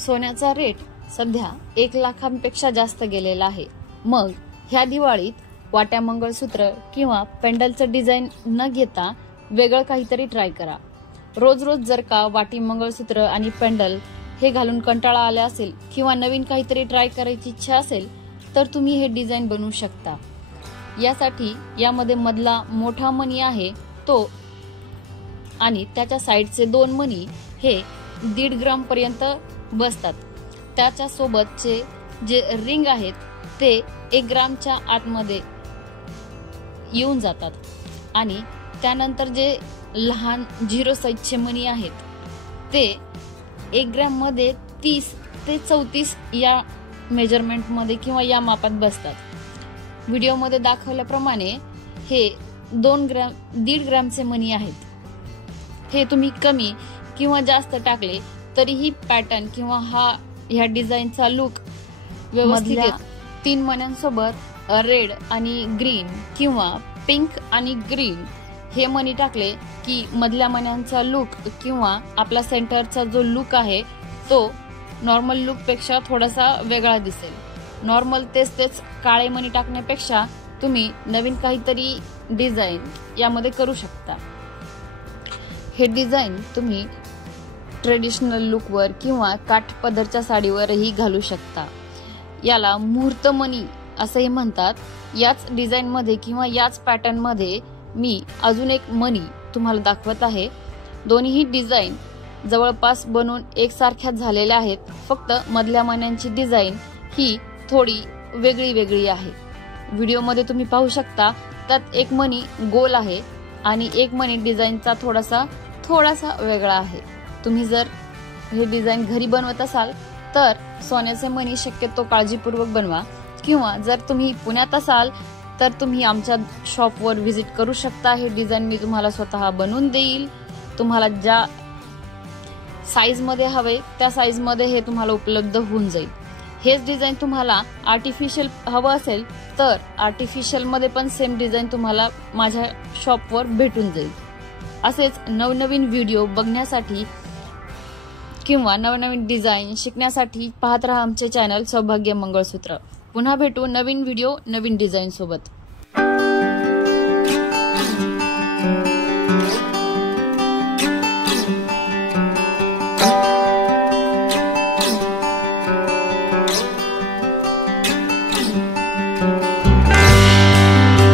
सोन्याचा रेट सध्या 1 लाखांपेक्षा जास्त गेलेला आहे। मग ह्या दिवाळीत वाट्या मंगळसूत्र किंवा पेंडलचं डिझाइन न घेता वेगळं काहीतरी ट्राय करा। रोज रोज जर का वाटी मंगळसूत्र आणि पेंडल हे घालून कंटाळा आला असेल किंवा नवीन काहीतरी ट्राय करायची इच्छा असेल तर तुम्ही हे डिझाइन बनवू शकता। यासाठी यामध्ये मधला मोठा मणी आहे तो आणि त्याच्या साइडचे 2 मणी हे 1.5 ग्राम पर्यंत बसतात। त्याच्या सोबतचे जे रिंग आहेत ते 1 ग्रामच्या आतमध्ये येऊन जातात आणि त्यानंतर जे लहान 0 साइजचे मणी आहेत ते 1 ग्राम मध्ये 30 ते 34 या मेजरमेंट मध्ये किंवा या मापात बसतात। व्हिडिओ मध्ये दाखवल्याप्रमाणे हे 1.5 ग्रामचे मणी आहेत। हे तुम्ही कमी किंवा जास्त टाकले तरीही पॅटर्न किंवा ह्या डिझाइनचा लुक व्यवस्थित येतो। 3 मण्यांसोबत रेड आणि ग्रीन किंवा पिंक आणि ग्रीन हे मणी टाकले की मधल्या मण्यांचा लुक किंवा आपला सेंटरचा जो लुक आहे तो नॉर्मल लुक पेक्षा थोडासा वेगळा दिसेल। नॉर्मल तेच काळे मणी टाकण्यापेक्षा तुम्ही नवीन काहीतरी डिझाइन यामध्ये करू शकता। हे डिझाइन तुम्ही ट्रेडिशनल लुकवर किंवा काठपदरच्या साडीवरही घालू शकता। याला मुहूर्त मणी असेही म्हणतात। याच डिझाइन मध्ये किंवा याच पॅटर्न मध्ये मी अजून एक मणी तुम्हाला दाखवत आहे। दोन्ही डिझाइन जवळपास बनून एकसारख्याच झालेल्या आहेत, फक्त मधल्या मण्यांची डिझाइन ही थोडी वेगळी आहे। व्हिडिओ मध्ये तुम्ही पाहू शकता त्यात एक मणी गोल आहे आणि एक मणी डिझाइनचा थोडासा वेगळा आहे। तुम्ही जर हे डिझाइन घरी बनवत असाल तर सोन्याचे मणी शक्यतो काळजीपूर्वक बनवा, किंवा जर तुम्ही पुण्यात असाल तर तुम्ही आमच्या शॉपवर व्हिजिट करू शकता। हे डिझाइन मी तुम्हाला स्वतः बनवून देईल। तुम्हाला ज्या साइज मध्ये हवे त्या साइज मध्ये हे तुम्हाला उपलब्ध होऊन जाईल। हेच डिझाइन तुम्हाला आर्टिफिशियल हवं असेल तर आर्टिफिशियल मध्ये पण सेम डिझाइन तुम्हाला माझ्या शॉपवर भेटून जाईल। असेच नवनवीन व्हिडिओ बघण्यासाठी किंवा नवनवीन डिझाइन शिकण्यासाठी पाहत रहा आमचे चॅनल सौभाग्य मंगळसूत्र। पुन्हा भेटू नवीन व्हिडिओ नवीन डिझाइन सोबत।